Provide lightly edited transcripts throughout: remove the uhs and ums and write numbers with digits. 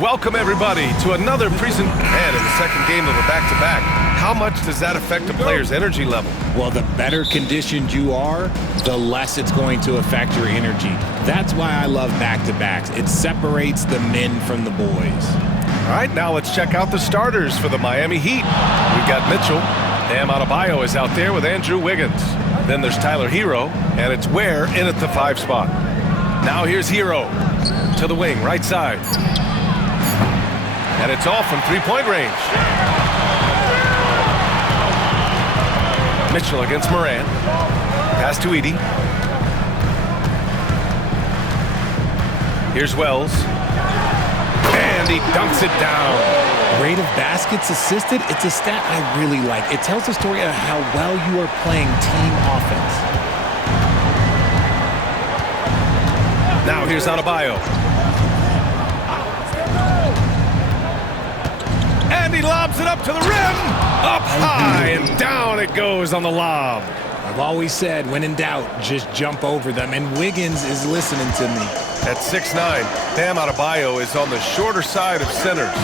Welcome, everybody, to another present. And in the second game of a back-to-back, how much does that affect a player's energy level? Well, the better conditioned you are, the less it's going to affect your energy. That's why I love back-to-backs. It separates the men from the boys. All right, now let's check out the starters for the Miami Heat. We've got Mitchell. Bam Adebayo is out there with Andrew Wiggins. Then there's Tyler Hero, and it's Ware in at the 5 spot. Now here's Hero to the wing, right side. And it's off from three-point range. Mitchell against Moran. Pass to Edey. Here's Wells. And he dunks it down. Rate of baskets assisted, it's a stat I really like. It tells the story of how well you are playing team offense. Now here's Adebayo. And he lobs it up to the rim. Up high and down it goes on the lob. I've always said, when in doubt, just jump over them. And Wiggins is listening to me. At 6'9", Bam Adebayo is on the shorter side of centers.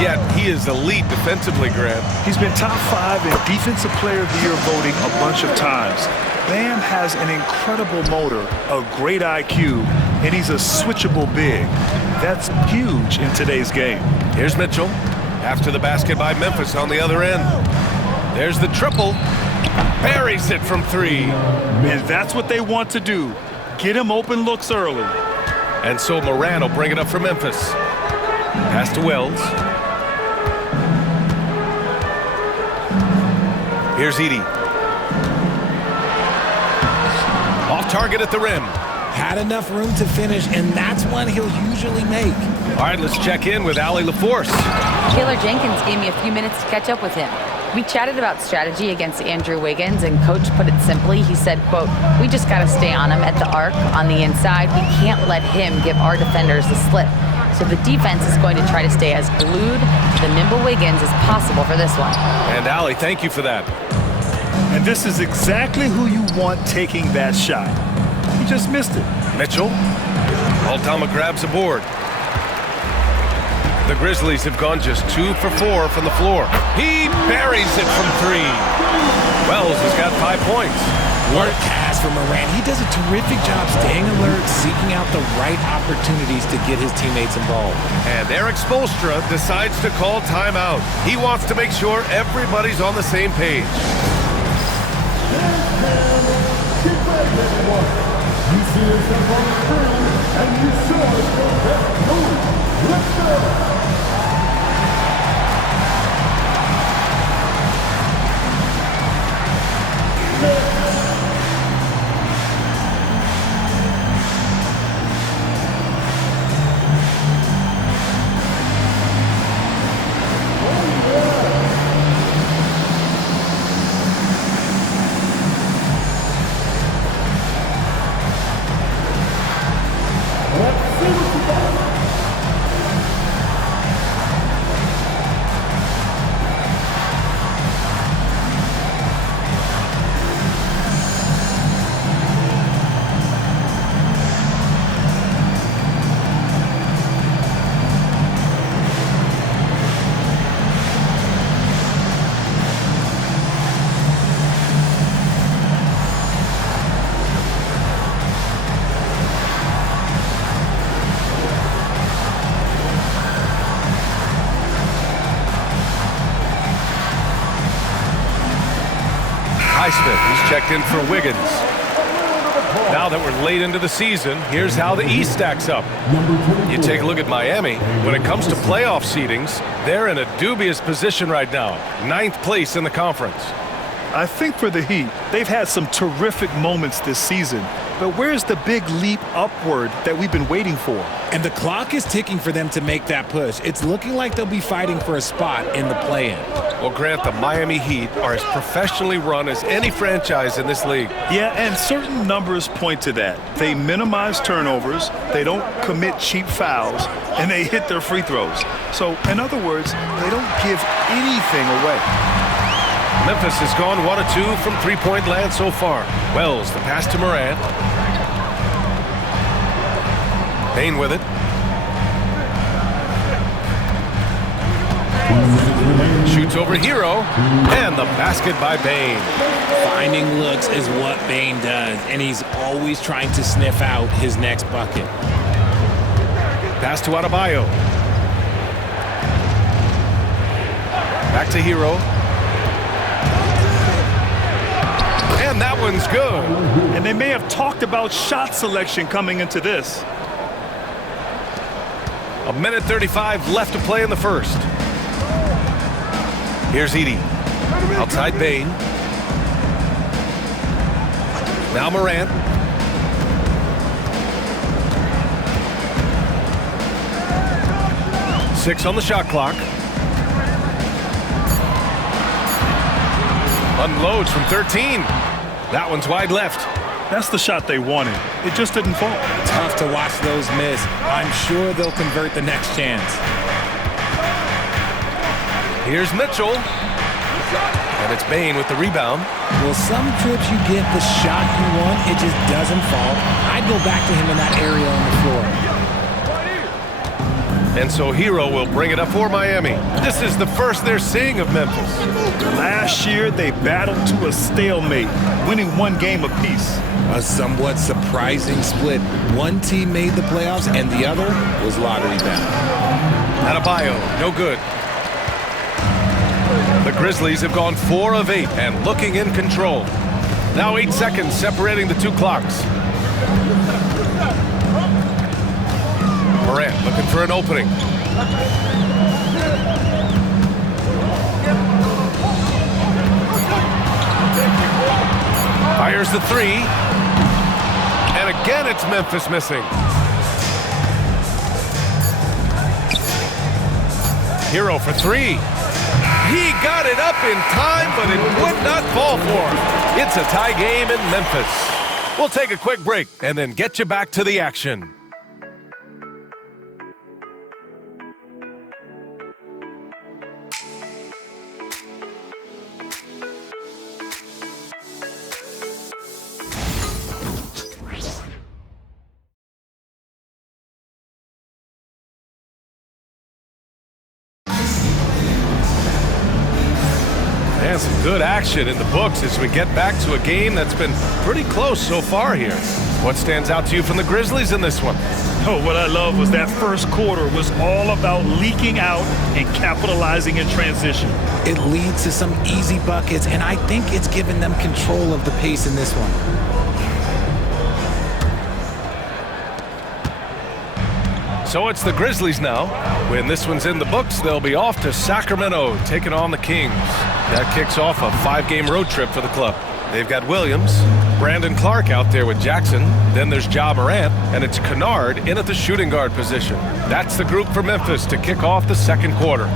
Yet he is elite defensively, Grant. He's been top 5 in Defensive Player of the Year voting a bunch of times. Bam has an incredible motor, a great IQ, and he's a switchable big. That's huge in today's game. Here's Mitchell. After the basket by Memphis on the other end. There's the triple. Buries it from 3. And that's what they want to do. Get him open looks early. And so Moran will bring it up for Memphis. Pass to Wells. Here's Edey. Off target at the rim. Had enough room to finish, and that's one he'll usually make. All right, let's check in with Allie LaForce. Taylor Jenkins gave me a few minutes to catch up with him. We chatted about strategy against Andrew Wiggins, and Coach put it simply. He said, quote, "We just got to stay on him at the arc on the inside. We can't let him give our defenders the slip. So the defense is going to try to stay as glued to the nimble Wiggins as possible for this one." And Allie, thank you for that. And this is exactly who you want taking that shot. He just missed it. Mitchell. Altama grabs a board. The Grizzlies have gone just 2 for 4 from the floor. He buries it from 3. Wells has got 5 points. Work pass for Moran. He does a terrific job staying alert, seeking out the right opportunities to get his teammates involved. And Eric Spoelstra decides to call timeout. He wants to make sure everybody's on the same page. You see yourself on the screen, and you saw it from that move. Let's go! Highsmith, he's checked in for Wiggins. Now that we're late into the season, here's how the East stacks up. You take a look at Miami. When it comes to playoff seedings, they're in a dubious position right now. 9th place in the conference. I think for the Heat, they've had some terrific moments this season. But where's the big leap upward that we've been waiting for? And the clock is ticking for them to make that push. It's looking like they'll be fighting for a spot in the play-in. Well, Grant, the Miami Heat are as professionally run as any franchise in this league. Yeah, and certain numbers point to that. They minimize turnovers, they don't commit cheap fouls, and they hit their free throws. So, in other words, they don't give anything away. Memphis has gone 1 of 2 from three-point land so far. Wells, the pass to Moran. Payne with it. Shoots over Hero, and the basket by Bane. Finding looks is what Bane does, and he's always trying to sniff out his next bucket. Pass to Adebayo. Back to Hero. And that one's good. And they may have talked about shot selection coming into this. 1:35 left to play in the first. Here's Edey. Outside Bane. Now Morant. Six on the shot clock. Unloads from 13. That one's wide left. That's the shot they wanted. It just didn't fall. Tough to watch those miss. I'm sure they'll convert the next chance. Here's Mitchell. And it's Bane with the rebound. Well, some trips you get the shot you want, it just doesn't fall. I'd go back to him in that area on the floor. And so Hero will bring it up for Miami. This is the first they're seeing of Memphis. Last year, they battled to a stalemate, winning one game apiece. A somewhat surprising split. One team made the playoffs and the other was lottery bound. Adebayo, no good. The Grizzlies have gone 4 of 8 and looking in control. Now 8 seconds separating the two clocks. Morant looking for an opening. Fires the three. And again it's Memphis missing. Hero for three. He got it up in time, but it would not fall for him. It's a tie game in Memphis. We'll take a quick break and then get you back to the action. And some good action in the books as we get back to a game that's been pretty close so far here. What stands out to you from the Grizzlies in this one? Oh, what I love was that first quarter was all about leaking out and capitalizing in transition. It leads to some easy buckets, and I think it's given them control of the pace in this one. So it's the Grizzlies now. When this one's in the books, they'll be off to Sacramento, taking on the Kings. That kicks off a 5-game road trip for the club. They've got Williams, Brandon Clark out there with Jackson. Then there's Ja Morant, and it's Kennard in at the shooting guard position. That's the group for Memphis to kick off the second quarter.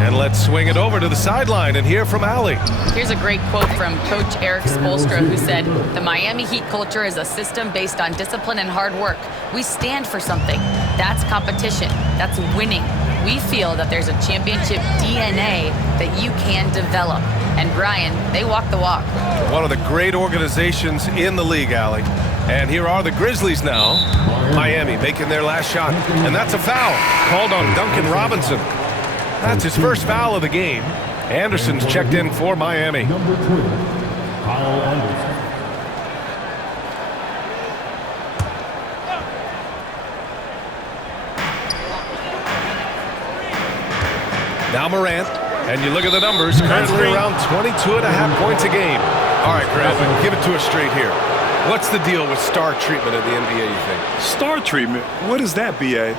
And let's swing it over to the sideline and hear from Allie. Here's a great quote from Coach Eric Spoelstra, who said, "The Miami Heat culture is a system based on discipline and hard work. We stand for something. That's competition. That's winning. We feel that there's a championship DNA that you can develop." And Brian, they walk the walk. One of the great organizations in the league, Allie. And here are the Grizzlies now. Miami making their last shot. And that's a foul called on Duncan Robinson. That's his first foul of the game. Anderson's checked in for Miami. Number 2, Kyle Anderson. Now Morant. And you look at the numbers, currently around 22.5 points a game. All right, Grant, give it to us straight here. What's the deal with star treatment in the NBA, you think? Star treatment? What is that, B.A.?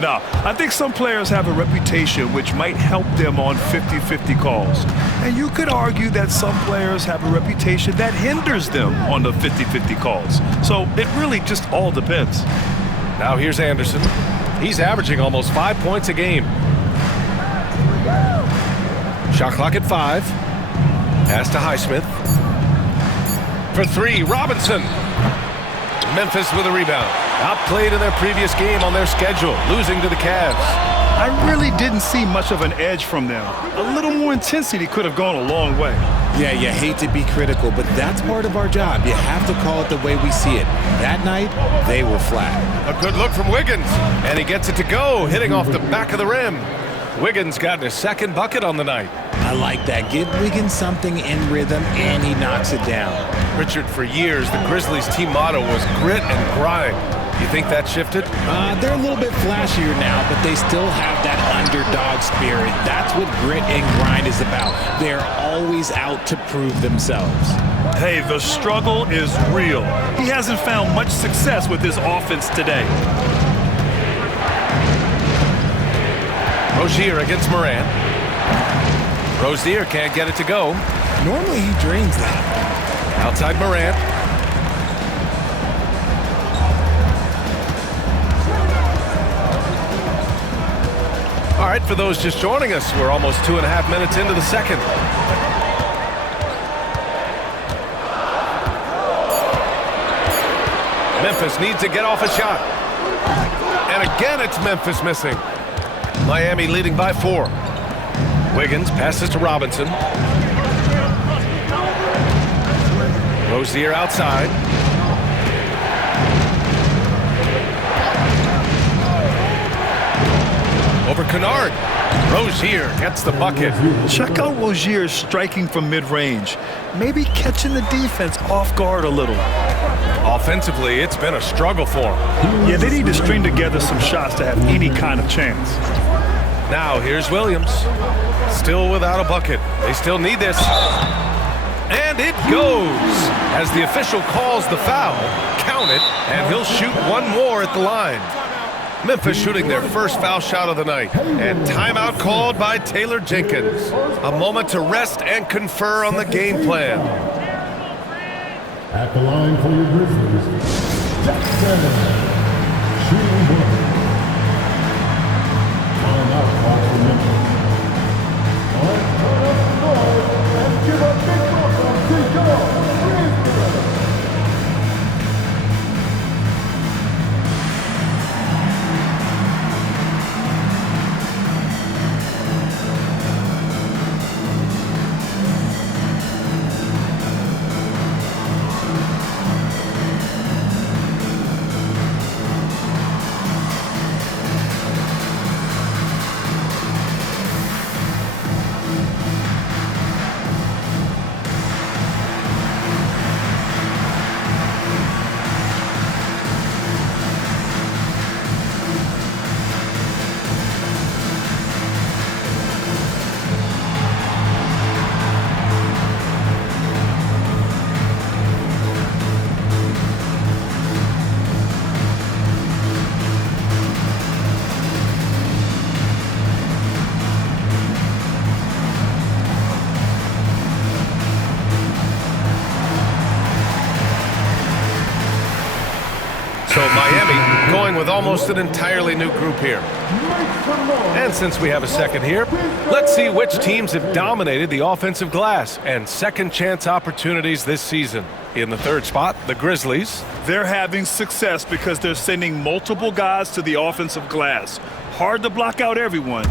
No, I think some players have a reputation which might help them on 50-50 calls. And you could argue that some players have a reputation that hinders them on the 50-50 calls. So it really just all depends. Now here's Anderson. He's averaging almost 5 points a game. Shot clock at 5. Pass to Highsmith. For 3, Robinson. Memphis with a rebound. Outplayed in their previous game on their schedule, losing to the Cavs. I really didn't see much of an edge from them. A little more intensity could have gone a long way. Yeah, you hate to be critical, but that's part of our job. You have to call it the way we see it. That night, they were flat. A good look from Wiggins, and he gets it to go, hitting off the back of the rim. Wiggins got his second bucket on the night. I like that. Give Wiggins something in rhythm, and he knocks it down. Richard, for years, the Grizzlies' team motto was grit and grind. You think that shifted? They're a little bit flashier now, but they still have that underdog spirit. That's what grit and grind is about. They're always out to prove themselves. Hey, the struggle is real. He hasn't found much success with his offense today. Rozier against Morant. Rozier can't get it to go. Normally he drains that. Outside Morant. All right, for those just joining us, we're almost 2.5 minutes into the second. Memphis needs to get off a shot. And again, it's Memphis missing. Miami leading by 4. Wiggins passes to Robinson. Rozier outside. Over Kennard. Rozier gets the bucket. Check out Rozier striking from mid-range. Maybe catching the defense off guard a little. Offensively, it's been a struggle for him. Yeah, they need to string together some shots to have any kind of chance. Now here's Williams. Still without a bucket. They still need this. And it goes. As the official calls the foul, count it, and he'll shoot one more at the line. Memphis shooting their first foul shot of the night. And timeout called by Taylor Jenkins. A moment to rest and confer on the game plan. At the line for your Grizzlies, Jackson. Shooting one. Timeout call for Memphis. All right, turn up the noise and give a big welcome to your Grizzlies. So Miami going with almost an entirely new group here. And since we have a second here, let's see which teams have dominated the offensive glass and second chance opportunities this season. In the third spot, the Grizzlies. They're having success because they're sending multiple guys to the offensive glass. Hard to block out everyone.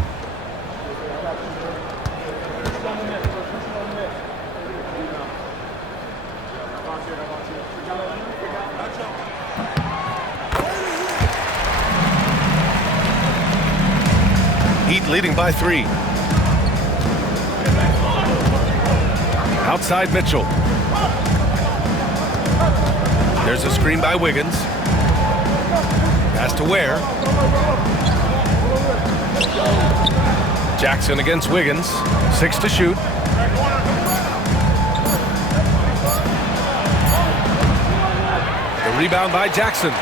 Heat leading by 3. Outside Mitchell. There's a screen by Wiggins. Pass to Ware. Jackson against Wiggins. 6 to shoot. The rebound by Jackson.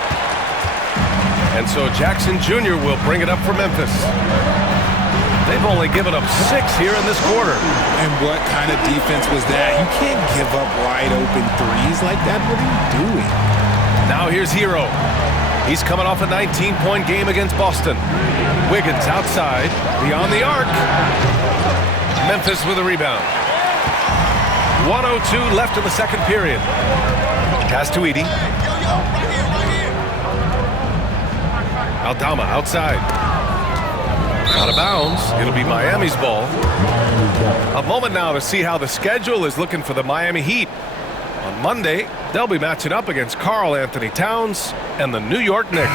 And so Jackson Jr. will bring it up for Memphis. They've only given up 6 here in this quarter. And what kind of defense was that? You can't give up wide open threes like that. What are you doing? Now here's Hero. He's coming off a 19-point game against Boston. Wiggins outside, beyond the arc. Memphis with a rebound. 1:02 left in the second period. Pass to Edey. Aldama outside. Out of bounds. It'll be Miami's ball. A moment now to see how the schedule is looking for the Miami Heat. On Monday, they'll be matching up against Karl Anthony Towns and the New York Knicks.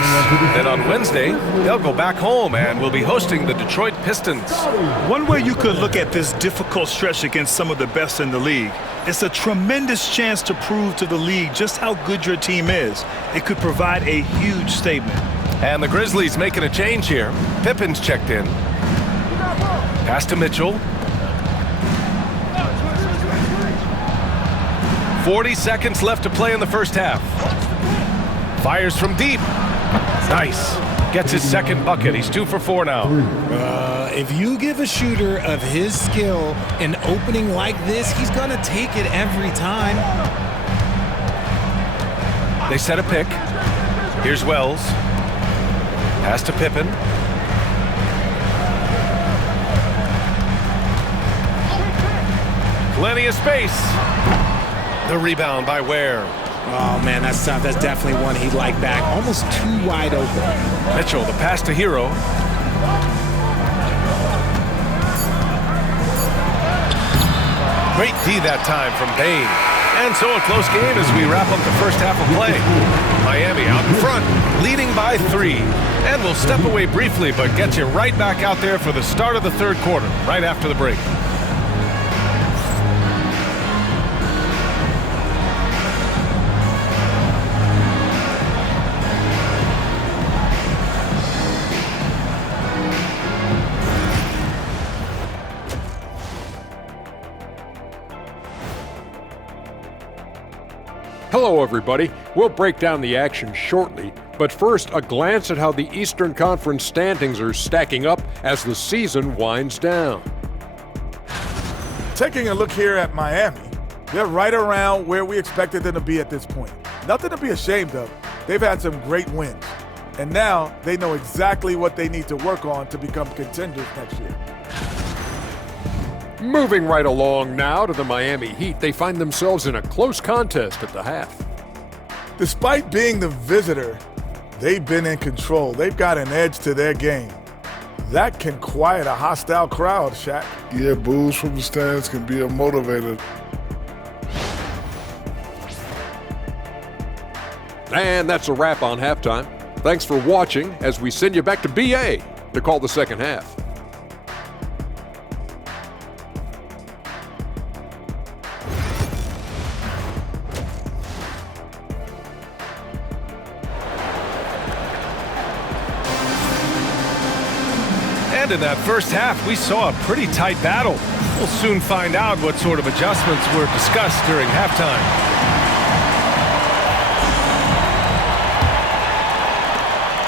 Then on Wednesday, they'll go back home and will be hosting the Detroit Pistons. One way you could look at this difficult stretch against some of the best in the league, it's a tremendous chance to prove to the league just how good your team is. It could provide a huge statement. And the Grizzlies making a change here. Pippen's checked in. Pass to Mitchell. 40 seconds left to play in the first half. Fires from deep. Nice. Gets his second bucket. He's 2 for 4 now. If you give a shooter of his skill an opening like this, he's going to take it every time. They set a pick. Here's Wells. Pass to Pippen. Plenty of space. The rebound by Ware. Oh, man, that's tough. That's definitely one he'd like back. Almost too wide open. Mitchell, the pass to Hero. Great D that time from Bane. And so a close game as we wrap up the first half of play. Miami out in front, leading by 3. And we'll step away briefly, but get you right back out there for the start of the third quarter, right after the break. Hello, everybody. We'll break down the action shortly, but first, a glance at how the Eastern Conference standings are stacking up as the season winds down. Taking a look here at Miami, they're right around where we expected them to be at this point. Nothing to be ashamed of. They've had some great wins, and now they know exactly what they need to work on to become contenders next year. Moving right along now to the Miami Heat, they find themselves in a close contest at the half. Despite being the visitor, they've been in control. They've got an edge to their game. That can quiet a hostile crowd, Shaq. Yeah, boos from the stands can be a motivator. And that's a wrap on halftime. Thanks for watching as we send you back to BA to call the second half. And in that first half, we saw a pretty tight battle. We'll soon find out what sort of adjustments were discussed during halftime.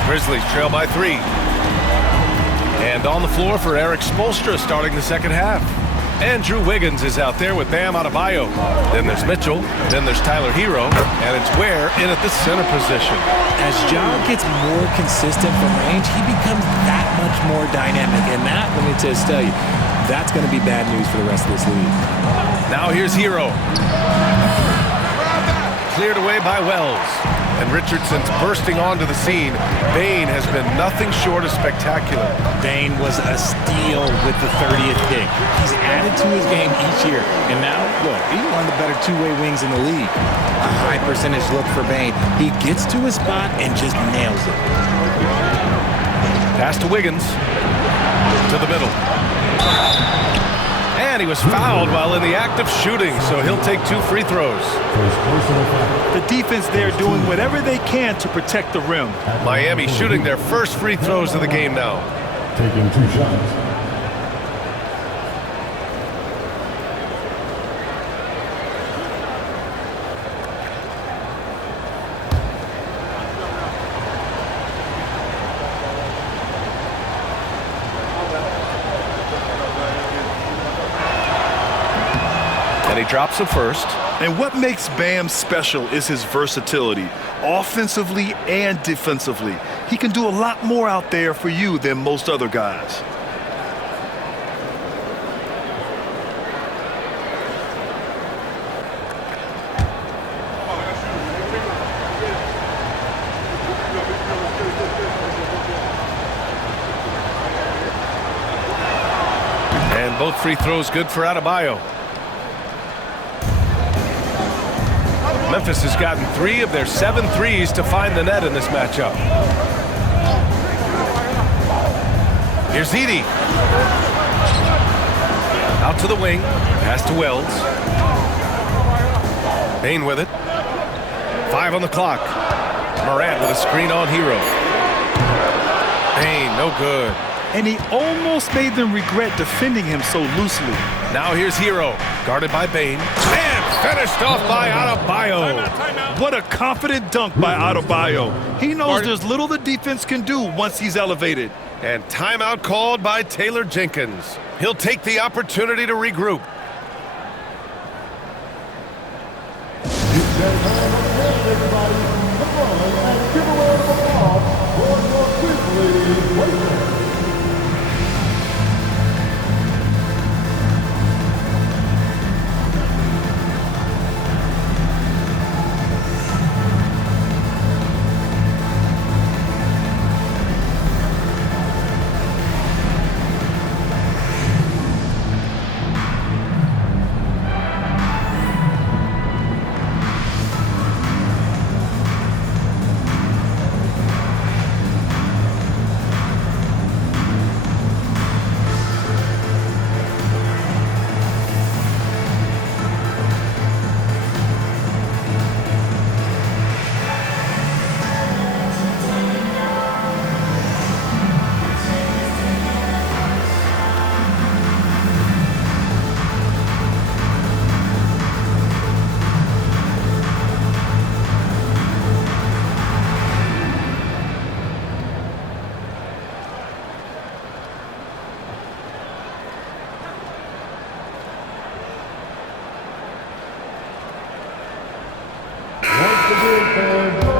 Grizzlies trail by 3. And on the floor for Eric Spoelstra starting the second half. Andrew Wiggins is out there with Bam Adebayo. Then there's Mitchell. Then there's Tyler Hero. And it's Ware in at the center position. As Ja gets more consistent from range, he becomes that much more dynamic. And that, let me just tell you, that's going to be bad news for the rest of this league. Now here's Hero. Cleared away by Wells. And Richardson's bursting onto the scene. Bane has been nothing short of spectacular. Bane was a steal with the 30th pick. He's added to his game each year. And now, look, he's one of the better two-way wings in the league. A high percentage look for Bane. He gets to his spot and just nails it. Pass to Wiggins. To the middle. And he was fouled while in the act of shooting, so he'll take 2 free throws. The defense there doing whatever they can to protect the rim. Miami shooting their first free throws of the game now. Taking 2 shots. And he drops it first. And what makes Bam special is his versatility, offensively and defensively. He can do a lot more out there for you than most other guys. And both free throws good for Adebayo. Memphis has gotten 3 of their 7 threes to find the net in this matchup. Here's Edey. Out to the wing. Pass to Wells. Bane with it. 5 on the clock. Morant with a screen on Hero. Bane, no good. And he almost made them regret defending him so loosely. Now here's Hero. Guarded by Bane. And finished off by Adebayo. What a confident dunk by Adebayo. He knows there's little the defense can do once he's elevated. And timeout called by Taylor Jenkins. He'll take the opportunity to regroup.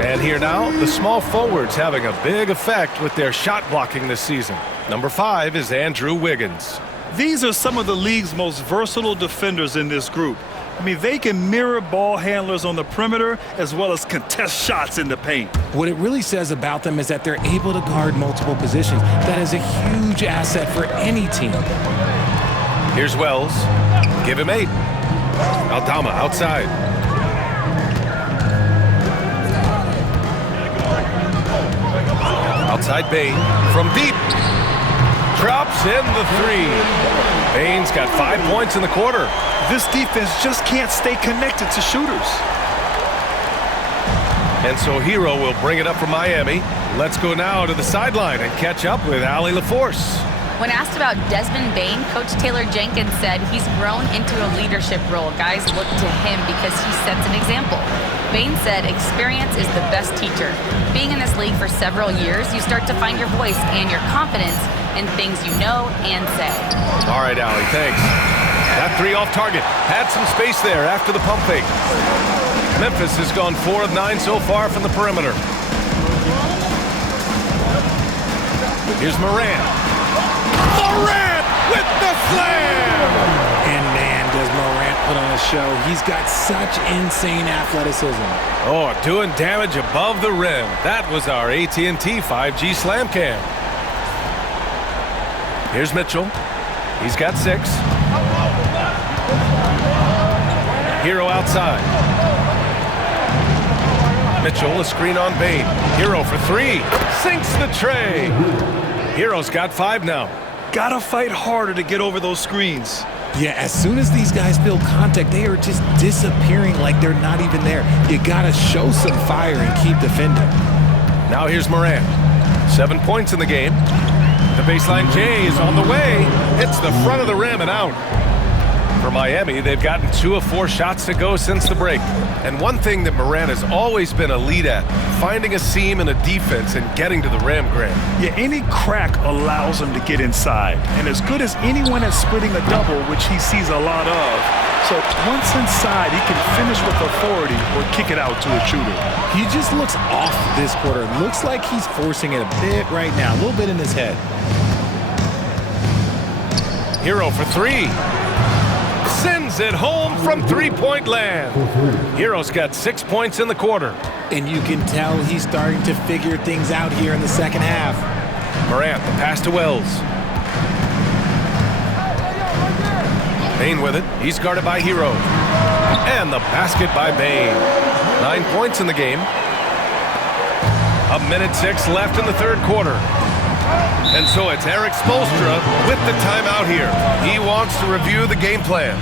And here now, the small forwards having a big effect with their shot blocking this season. Number 5 is Andrew Wiggins. These are some of the league's most versatile defenders in this group. I mean, they can mirror ball handlers on the perimeter as well as contest shots in the paint. What it really says about them is that they're able to guard multiple positions. That is a huge asset for any team. Here's Wells. Give him 8. Aldama outside. Outside Bane from deep. Drops in the 3. Bane's got 5 points in the quarter. This defense just can't stay connected to shooters. And so Hero will bring it up for Miami. Let's go now to the sideline and catch up with Allie LaForce. When asked about Desmond Bane, Coach Taylor Jenkins said he's grown into a leadership role. Guys look to him because he sets an example. Bane said experience is the best teacher. Being in this league for several years, you start to find your voice and your confidence in things you know and say. All right, Allie, thanks. That 3 off target. Had some space there after the pump fake. Memphis has gone 4 of 9 so far from the perimeter. Here's Morant. Morant with the slam! And man, does Morant put on a show. He's got such insane athleticism. Oh, doing damage above the rim. That was our AT&T 5G Slam Cam. Here's Mitchell. He's got 6. Hero outside. Mitchell, a screen on Bane. Hero for 3. Sinks the tray. Hero's got 5 now. Gotta fight harder to get over those screens. Yeah, as soon as these guys feel contact, they are just disappearing like they're not even there. You gotta show some fire and keep defending. Now here's Morant. 7 points in the game. The baseline J is on the way. Hits the front of the rim and out. For Miami, they've gotten 2 of 4 shots to go since the break. And one thing that Morant has always been elite at, finding a seam in a defense and getting to the rim, Grant. Yeah, any crack allows him to get inside. And as good as anyone at splitting a double, which he sees a lot of, so once inside, he can finish with authority or kick it out to a shooter. He just looks off this quarter. Looks like he's forcing it a bit right now, a little bit in his head. Hero for 3. Sends it home from 3-point land. Hero's got 6 points in the quarter. And you can tell he's starting to figure things out here in the second half. Morant, the pass to Wells. Bane with it. He's guarded by Hero. And the basket by Bane. 9 points in the game. 1:06 left in the third quarter. And so it's Eric Spoelstra with the timeout here. He wants to review the game plan.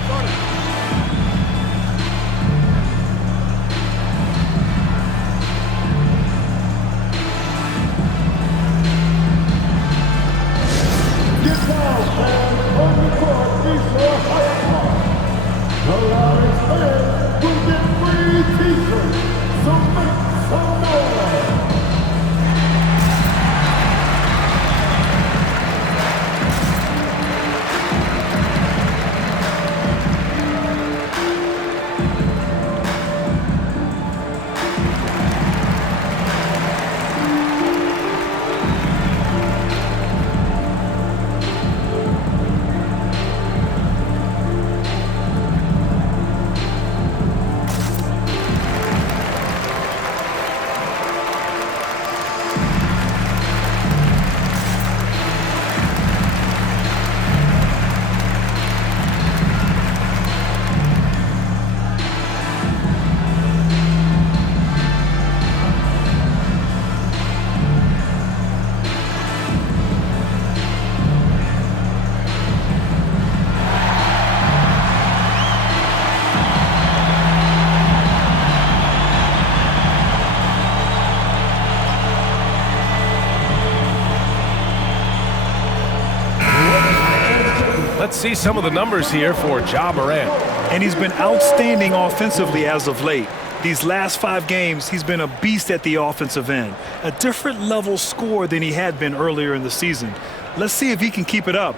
Let's see some of the numbers here for Ja Morant. And he's been outstanding offensively as of late. These last 5 games, he's been a beast at the offensive end. A different level scorer than he had been earlier in the season. Let's see if he can keep it up.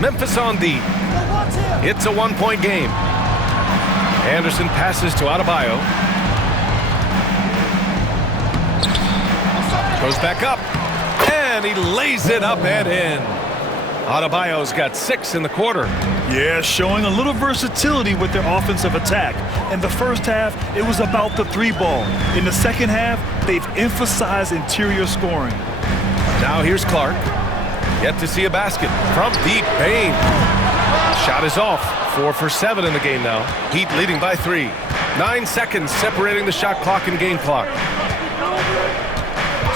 Memphis on D. It's a 1-point game. Anderson passes to Adebayo. Goes back up. And he lays it up and in. Adebayo's got 6 in the quarter. Yeah, showing a little versatility with their offensive attack. In the first half, it was about the 3-ball. In the second half, they've emphasized interior scoring. Now here's Clark. Yet to see a basket from deep. Bane. Shot is off. 4 for 7 in the game now. Heat leading by 3. 9 seconds separating the shot clock and game clock.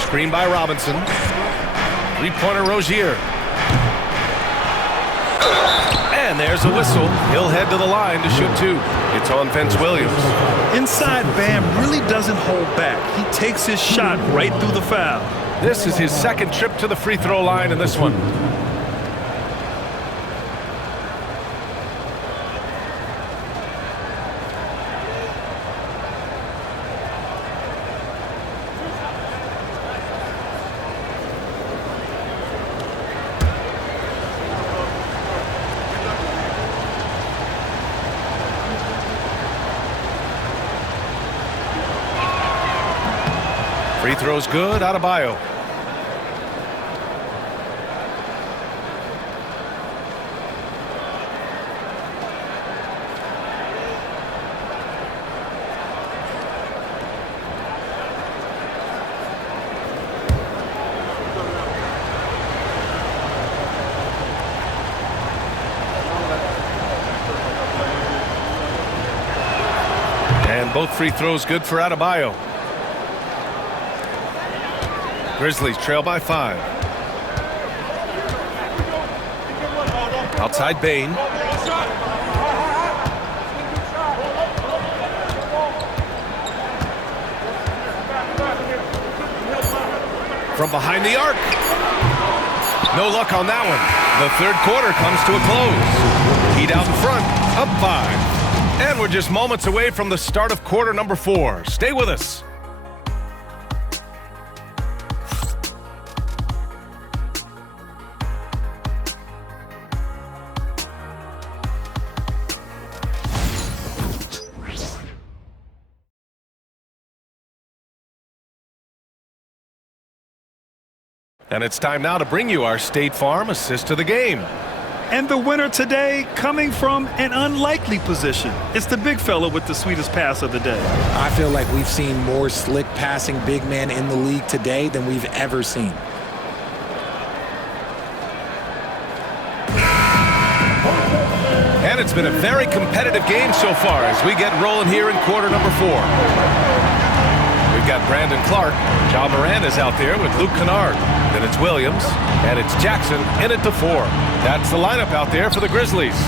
Screen by Robinson. 3-pointer Rozier. And there's a whistle. He'll head to the line to shoot 2. It's on Vince Williams. Inside, Bam really doesn't hold back. He takes his shot right through the foul. This is his second trip to the free throw line in this one. Free throw's good. Adebayo. And both free throws good for Adebayo. Grizzlies trail by 5. Outside Bane. From behind the arc. No luck on that one. The third quarter comes to a close. Heat out in front, up 5. And we're just moments away from the start of quarter number 4. Stay with us. And it's time now to bring you our State Farm assist to the game. And the winner today coming from an unlikely position. It's the big fella with the sweetest pass of the day. I feel like we've seen more slick passing big men in the league today than we've ever seen. It's been a very competitive game so far as we get rolling here in quarter number 4. We've got Brandon Clark. Ja Morant is out there with Luke Kennard. Then it's Williams, and it's Jackson in at the 4. That's the lineup out there for the Grizzlies.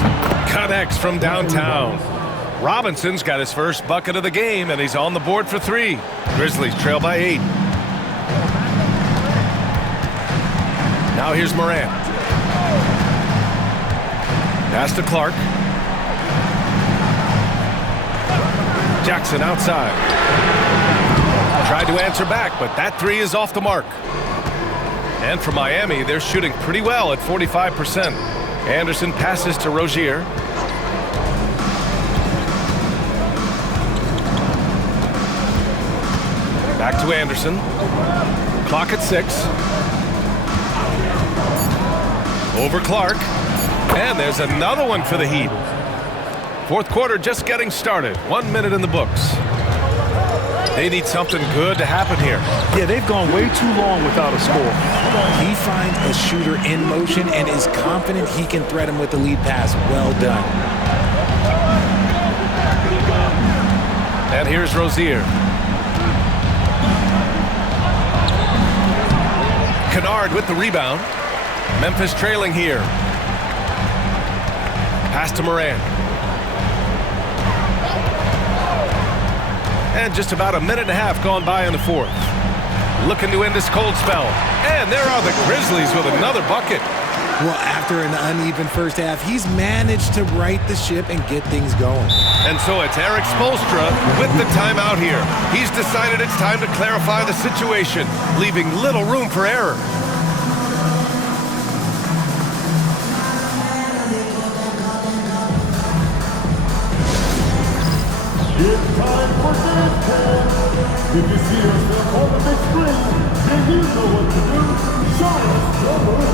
Connects from downtown. Robinson's got his first bucket of the game, and he's on the board for 3. Grizzlies trail by 8. Now here's Morant. Pass to Clark. Jackson outside. Tried to answer back, but that 3 is off the mark. And for Miami, they're shooting pretty well at 45%. Anderson passes to Rozier. Back to Anderson. Clock at 6. Over Clark. And there's another one for the Heat. Fourth quarter just getting started. 1 minute in the books. They need something good to happen here. Yeah, they've gone way too long without a score. He finds a shooter in motion and is confident he can thread him with the lead pass. Well done. And here's Rozier. Kennard with the rebound. Memphis trailing here. Pass to Morant. And just about a minute and a half gone by in the fourth. Looking to end this cold spell. And there are the Grizzlies with another bucket. Well, after an uneven first half, he's managed to right the ship and get things going. And so it's Erik Spoelstra with the timeout here. He's decided it's time to clarify the situation, leaving little room for error. It's time for dance time. If you see yourself on the big screen, then you know what to do. Show us your move.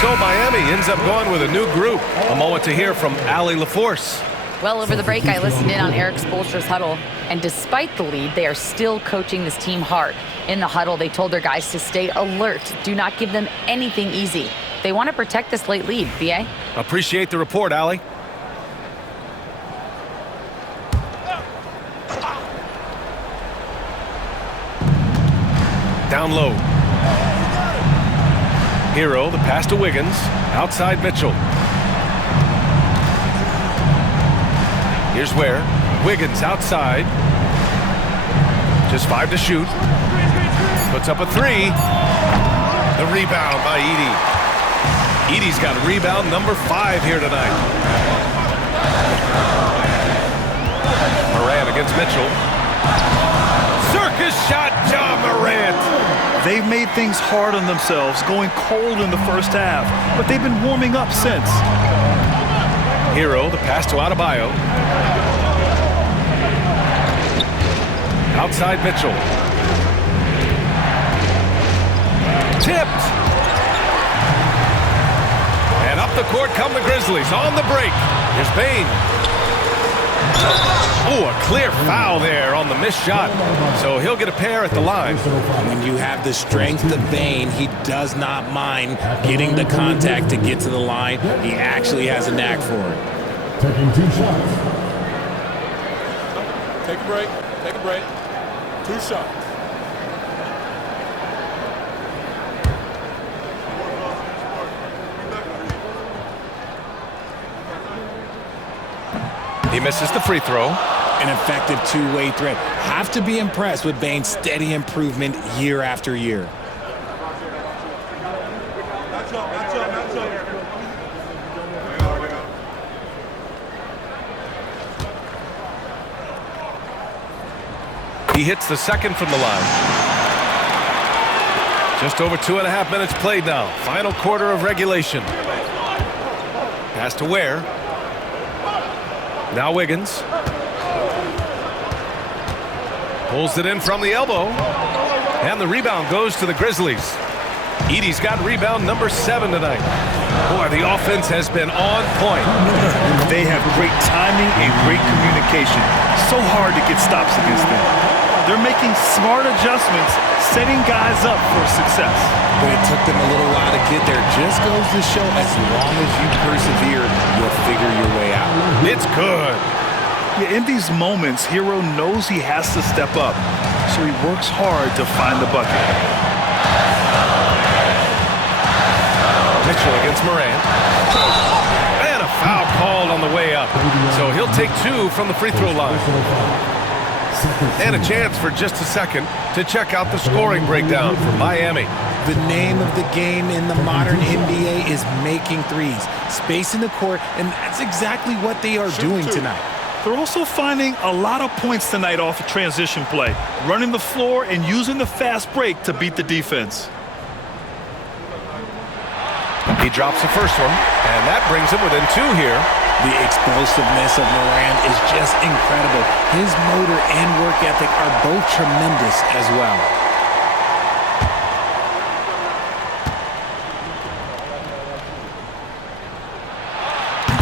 So Miami ends up going with a new group. A moment to hear from Allie LaForce. Well, over the break, I listened in on Erik Spoelstra's huddle, and despite the lead, they are still coaching this team hard. In the huddle, they told their guys to stay alert. Do not give them anything easy. They want to protect this late lead. B.A.? Appreciate the report, Allie. Down low. Hero, the pass to Wiggins. Outside Mitchell. Here's where. Wiggins outside. Just 5 to shoot. Puts up a 3. The rebound by Edey. Edey's got rebound number 5 here tonight. Morant against Mitchell. Circus shot, Ja Morant. They've made things hard on themselves, going cold in the first half, but they've been warming up since. Hero, the pass to Adebayo. Outside Mitchell. Tipped. And up the court come the Grizzlies on the break. Here's Bane. Oh, a clear foul there on the missed shot. So he'll get a pair at the line. When you have the strength of Bane, he does not mind getting the contact to get to the line. He actually has a knack for it. Taking 2 shots. Take a break. Take a break. 2 shots. He misses the free throw. An effective two-way threat. Have to be impressed with Bane's steady improvement year after year. He hits the second from the line. Just over 2.5 minutes played now. Final quarter of regulation. Pass to Ware. Now Wiggins. Pulls it in from the elbow. And the rebound goes to the Grizzlies. Edey's got rebound number 7 tonight. Boy, the offense has been on point. They have great timing and great communication. So hard to get stops against them. They're making smart adjustments, setting guys up for success. But it took them a little while to get there. Just goes to show as long as you persevere, you'll figure your way out. It's good. Yeah, in these moments, Hero knows he has to step up, so he works hard to find the bucket. Mitchell against Morant. And a foul called on the way up. So he'll take 2 from the free throw line. And a chance for just a second to check out the scoring breakdown for Miami. The name of the game in the modern NBA is making threes. Space in the court, and that's exactly what they are doing tonight. They're also finding a lot of points tonight off of transition play, running the floor and using the fast break to beat the defense. He drops the first one, and that brings him within 2 here. The explosiveness of Morant is just incredible. His motor and work ethic are both tremendous as well.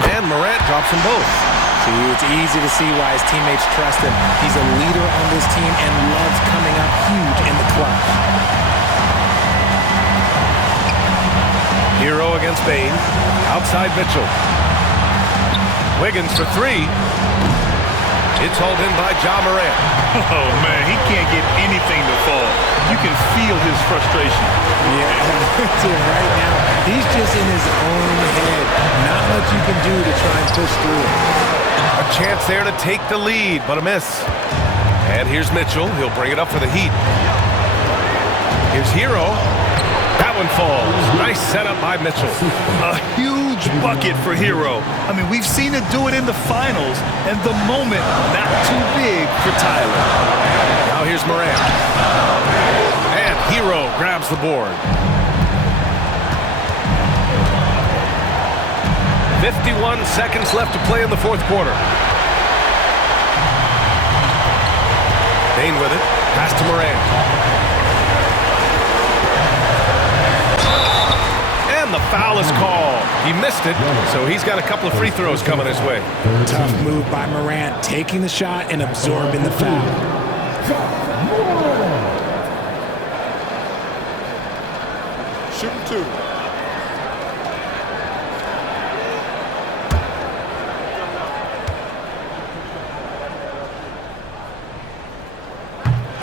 And Morant drops them both. See, it's easy to see why his teammates trust him. He's a leader on this team and loves coming up huge in the clutch. Hero against Bane. Outside Mitchell. Wiggins for 3. It's hauled in by Ja Morant. Oh, man, he can't get anything to fall. You can feel his frustration. Yeah, right now, he's just in his own head. Not much you can do to try and push through it. A chance there to take the lead, but a miss. And here's Mitchell. He'll bring it up for the Heat. Here's Hero. That one falls. Nice setup by Mitchell. A huge bucket for Hero. I mean, we've seen it do it in the finals, and the moment not too big for Tyler. Now here's Morant. And Hero grabs the board. 51 seconds left to play in the fourth quarter. Bane with it. Pass to Morant. The foul is called. He missed it, so he's got a couple of free throws coming his way. Tough move by Morant, taking the shot and absorbing the foul. Shooting 2.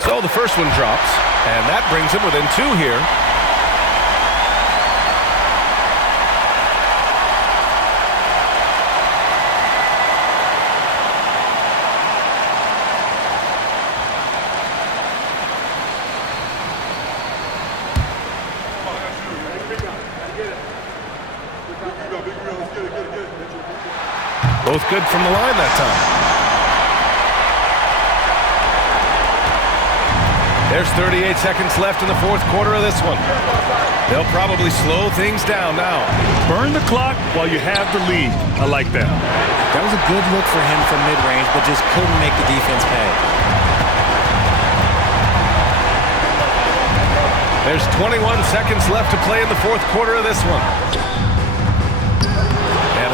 So the first one drops, and that brings him within 2 here. Both good from the line that time. There's 38 seconds left in the fourth quarter of this one. They'll probably slow things down now. Burn the clock while you have the lead. I like that. That was a good look for him from mid-range, but just couldn't make the defense pay. There's 21 seconds left to play in the fourth quarter of this one.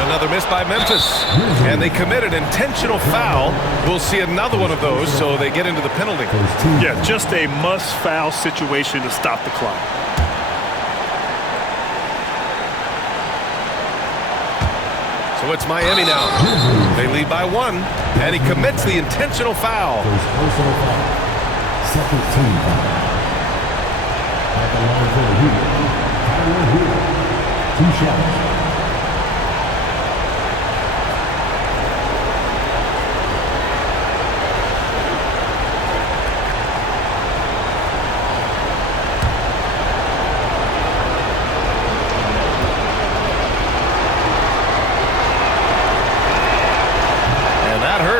Another miss by Memphis. And they commit an intentional foul. We'll see another one of those, so they get into the penalty. Yeah, just a must-foul situation to stop the clock. So it's Miami now. They lead by 1, and he commits the intentional foul. Second team foul. At the line for the Heat, Tyler Hero. 2 shots.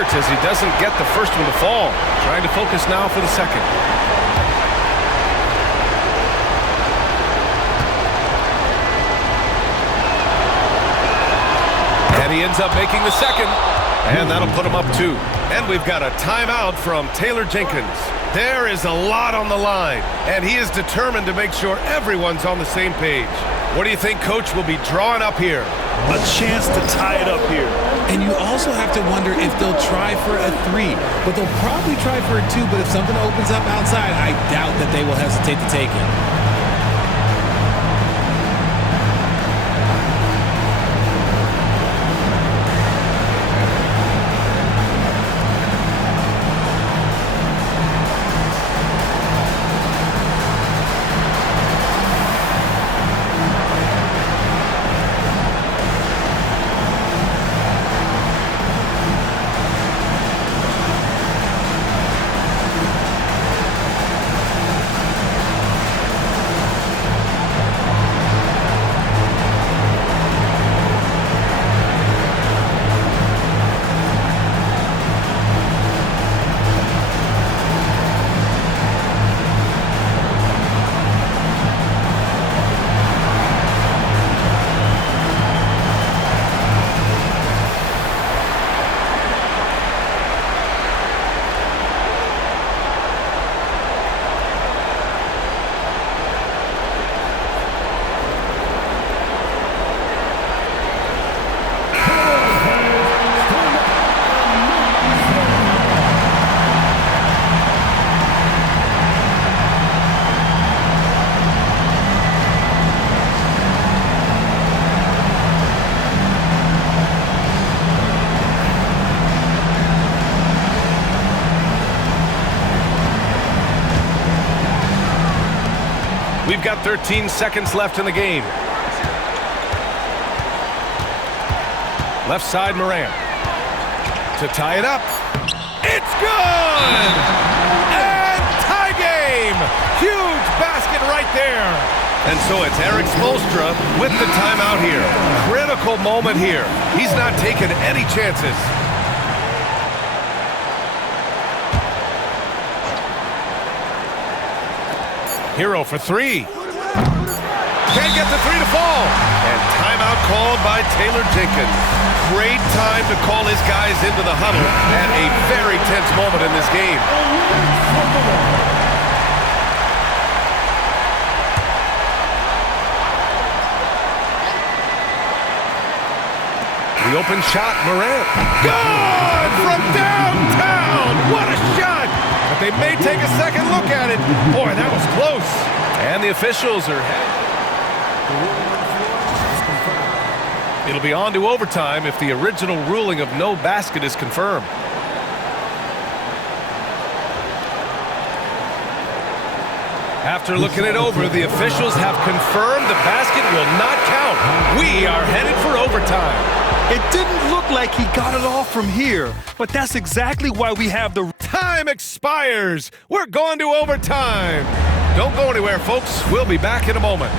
starts as he doesn't get the first one to fall. Trying to focus now for the second. And he ends up making the second. And that'll put him up 2. And we've got a timeout from Taylor Jenkins. There is a lot on the line, and he is determined to make sure everyone's on the same page. What do you think Coach will be drawing up here? A chance to tie it up here. And you also have to wonder if they'll try for a 3. But they'll probably try for a 2, but if something opens up outside, I doubt that they will hesitate to take it. We've got 13 seconds left in the game. Left side, Morant. To tie it up. It's good! And tie game! Huge basket right there. And so it's Eric Spoelstra with the timeout here. Critical moment here. He's not taking any chances. Hero for 3. Can't get the 3 to fall. And timeout called by Taylor Jenkins. Great time to call his guys into the huddle at a very tense moment in this game. The open shot, Morant. Good from downtown. What a shot. But they may take a second look at it. Boy, that was close. And the officials are headed. It'll be on to overtime if the original ruling of no basket is confirmed. After looking it over, the officials have confirmed the basket will not count. We are headed for overtime. It didn't look like he got it off from here, but that's exactly why we have the... Time expires. We're going to overtime. Don't go anywhere, folks. We'll be back in a moment.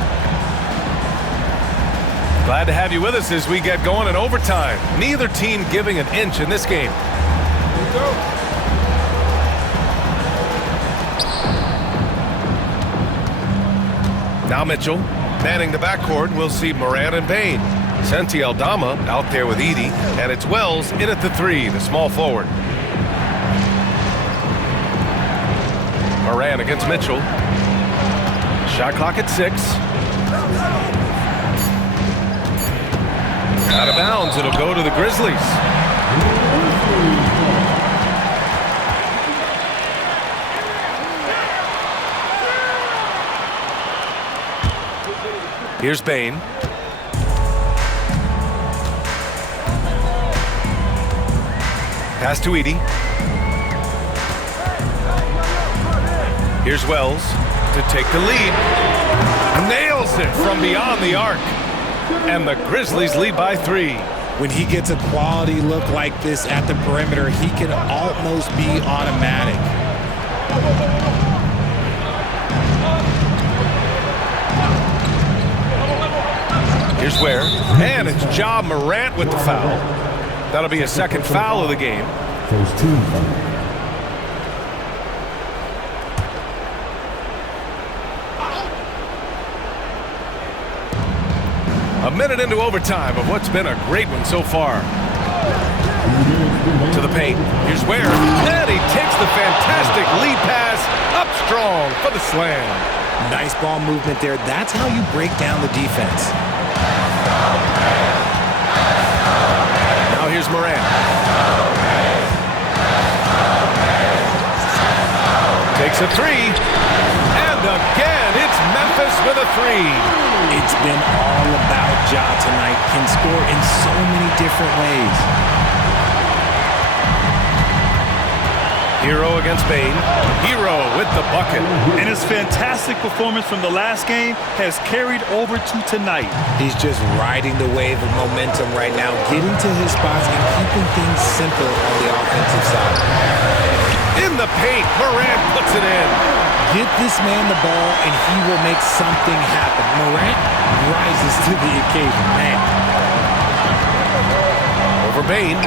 Glad to have you with us as we get going in overtime. Neither team giving an inch in this game. Here we go. Now Mitchell, manning the backcourt, we'll see Morant and Bane. Santi Aldama out there with Edey, and it's Wells in at the 3, the small forward. Morant against Mitchell. Shot clock at 6. Out of bounds, it'll go to the Grizzlies. Here's Bane. Pass to Edey. Here's Wells to take the lead. Nails it from beyond the arc. And the Grizzlies lead by 3. When he gets a quality look like this at the perimeter, he can almost be automatic. Here's Ware. And it's Ja Morant with the foul. That'll be a second foul of the game. First team foul. A minute into overtime of what's been a great one so far. To the paint. Here's Ware. And he takes the fantastic lead pass up strong for the slam. Nice ball movement there. That's how you break down the defense. Now here's Morant. Takes a three. And again, it's Memphis with a three. It's been all about Ja tonight. Can score in so many different ways. Hero against Bane. Hero with the bucket. And his fantastic performance from the last game has carried over to tonight. He's just riding the wave of momentum right now, getting to his spots and keeping things simple on the offensive side. In the paint, Morant puts it in. Get this man the ball and he will make something happen. Morant rises to the occasion, man. Over Bane.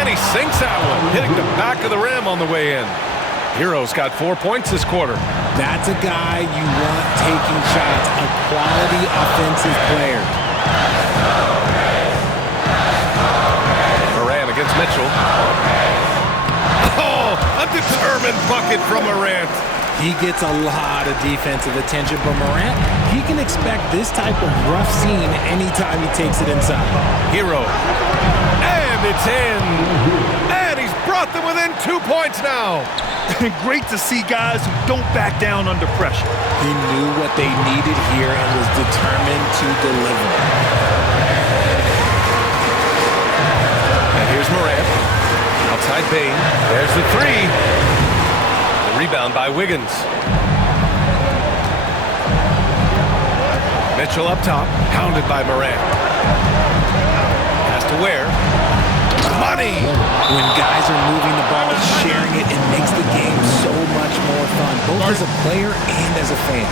And he sinks that one, hitting the back of the rim on the way in. Hero's got 4 points this quarter. That's a guy you want taking shots, a quality offensive player. Morant against Mitchell. Oh, a determined bucket from Morant. He gets a lot of defensive attention, but Morant, he can expect this type of rough scene anytime he takes it inside. Hero. And it's in. And he's brought them within 2 points now. Great to see guys who don't back down under pressure. He knew what they needed here and was determined to deliver. And here's Morant. Outside Bane. There's the three. The rebound by Wiggins. Mitchell up top. Hounded by Morant. Pass to Ware. Money! When guys are moving the ball, sharing it, it makes the game so much more fun, both as a player and as a fan.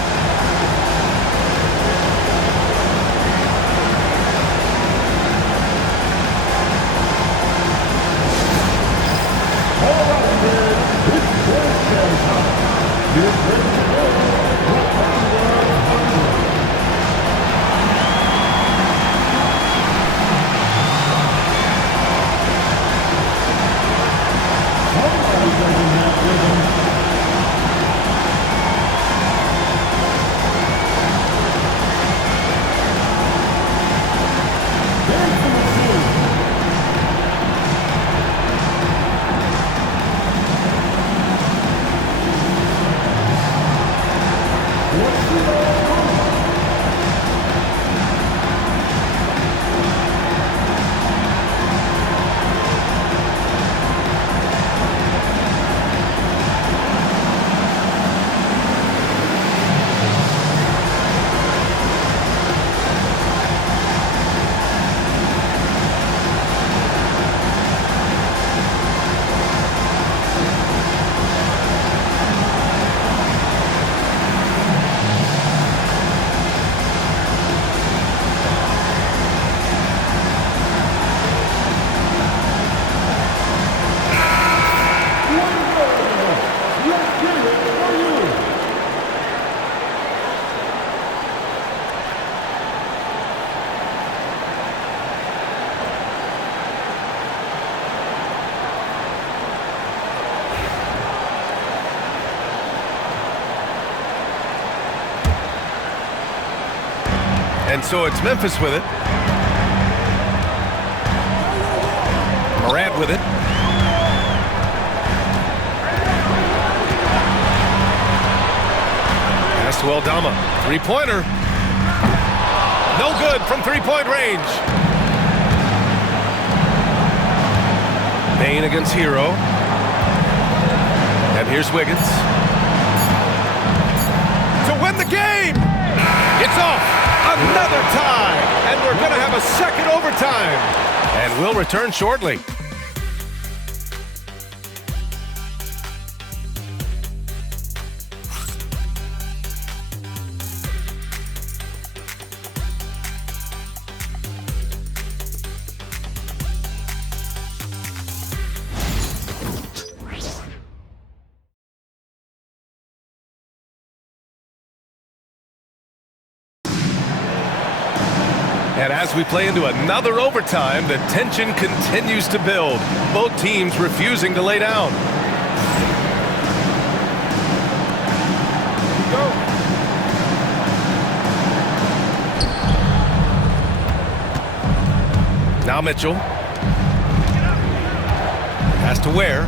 And so it's Memphis with it. Morant with it. Pass to Aldama. Three-pointer. No good from three-point range. Bane against Hero. And here's Wiggins. To win the game! It's off! Another tie! And we're going to have a second overtime. And we'll return shortly. And as we play into another overtime, the tension continues to build. Both teams refusing to lay down. Now Mitchell. Pass to Ware.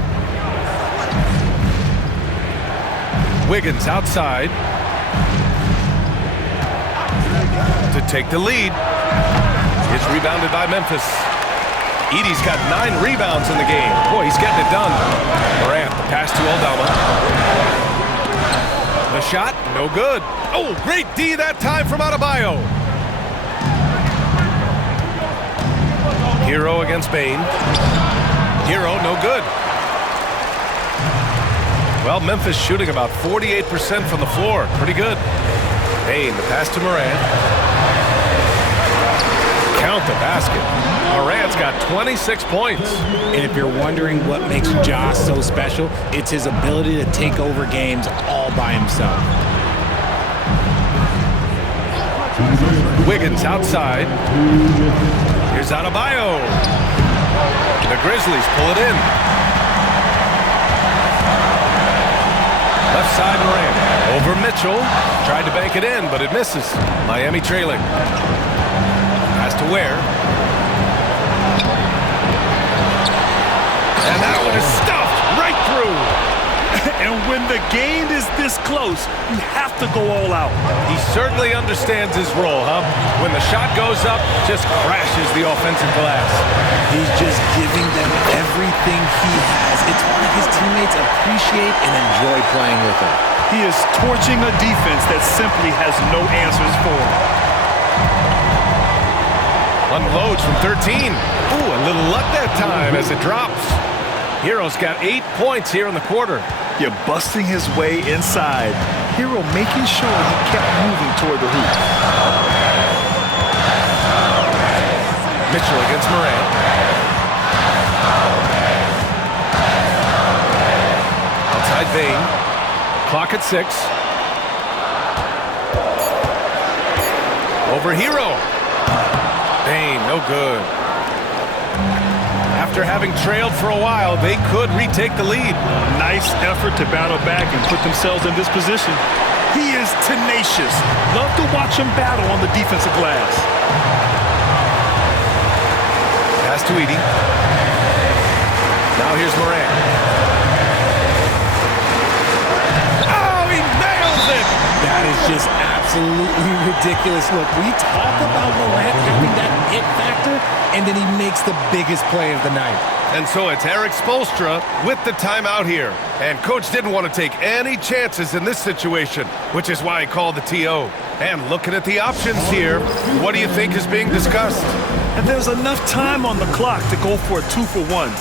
Wiggins outside to take the lead. It's rebounded by Memphis. Edey's got 9 rebounds in the game. Boy, he's getting it done. Morant, the pass to Aldama. The shot, no good. Oh, great D that time from Adebayo. Hero against Bane. Hero, no good. Well, Memphis shooting about 48% from the floor. Pretty good. Bane, the pass to Morant. Count the basket. Morant's got 26 points. And if you're wondering what makes Josh so special, it's his ability to take over games all by himself. Wiggins outside. Here's Adebayo. The Grizzlies pull it in. Left side Morant. Over Mitchell. Tried to bank it in, but it misses. Miami trailing. Pass to Ware. And that one is stuffed right through. And when the game is this close, you have to go all out. He certainly understands his role, huh? When the shot goes up, just crashes the offensive glass. He's just giving them everything he has. It's why his teammates appreciate and enjoy playing with him. He is torching a defense that simply has no answers for him. Unloads from 13. Ooh, a little luck that time as it drops. Hero's got 8 points here in the quarter. You're busting his way inside. Hero making sure he kept moving toward the hoop. Mitchell against Morant. Outside Bane. Clock at 6. Over Hero. Bane, no good. After having trailed for a while, they could retake the lead. Nice effort to battle back and put themselves in this position. He is tenacious. Love to watch him battle on the defensive glass. Pass to Edey. Now here's Morant. Oh, he nails it! That is just absolutely ridiculous. Look, we talk about Morant having that it factor, and then he makes the biggest play of the night. And so it's Eric Spoelstra with the timeout here. And coach didn't want to take any chances in this situation, which is why he called the TO. And looking at the options here, what do you think is being discussed? And there's enough time on the clock to go for a 2-for-1.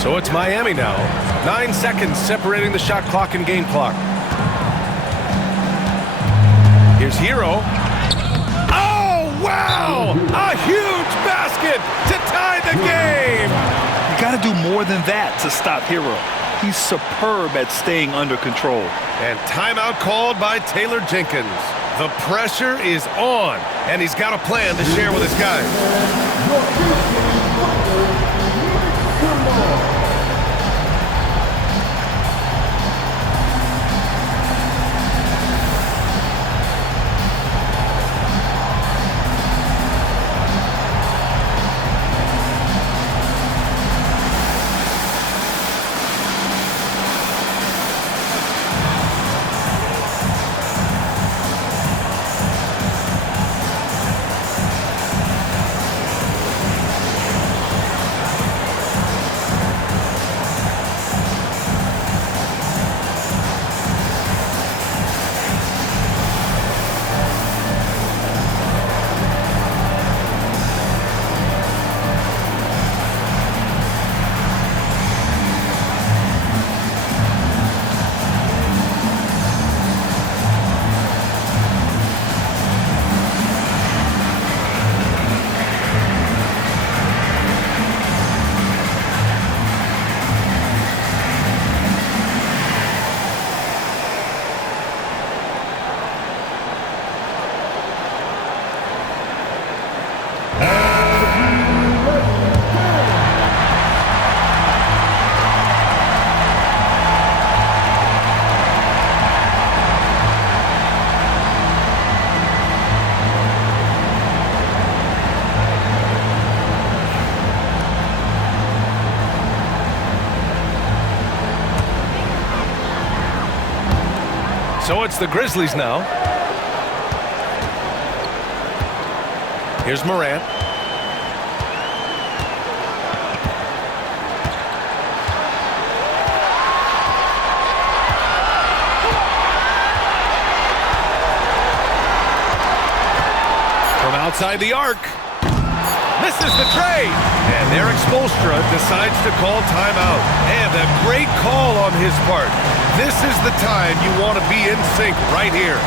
So it's Miami now. 9 seconds separating the shot clock and game clock. Here's Here's Hero. Oh, wow! A huge basket to tie the game! You got to do more than that to stop Hero. He's superb at staying under control. And timeout called by Taylor Jenkins. The pressure is on, and he's got a plan to share with his guys. So it's the Grizzlies now. Here's Morant. From outside the arc. Misses the trade. And Eric Spoelstra decides to call timeout. And a great call on his part. This is the time you want to be in sync right here.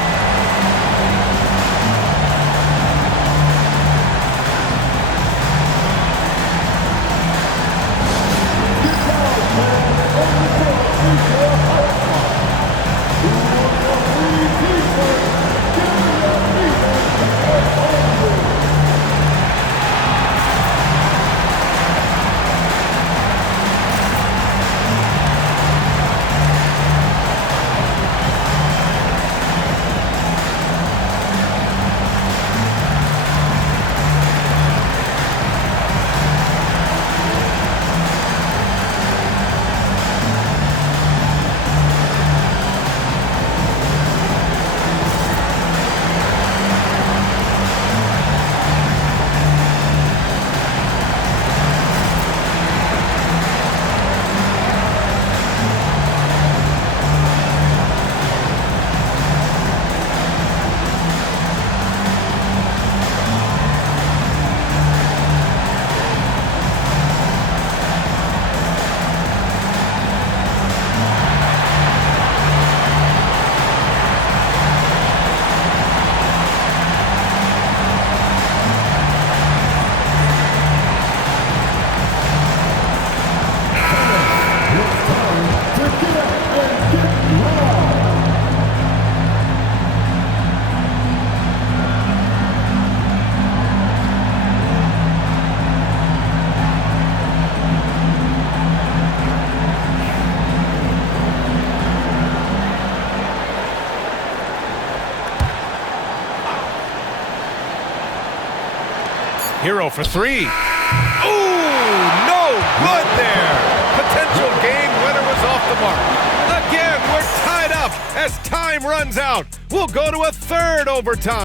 Hero for three. Ooh, no good there. Potential game winner was off the mark. Again, we're tied up as time runs out. We'll go to a third overtime.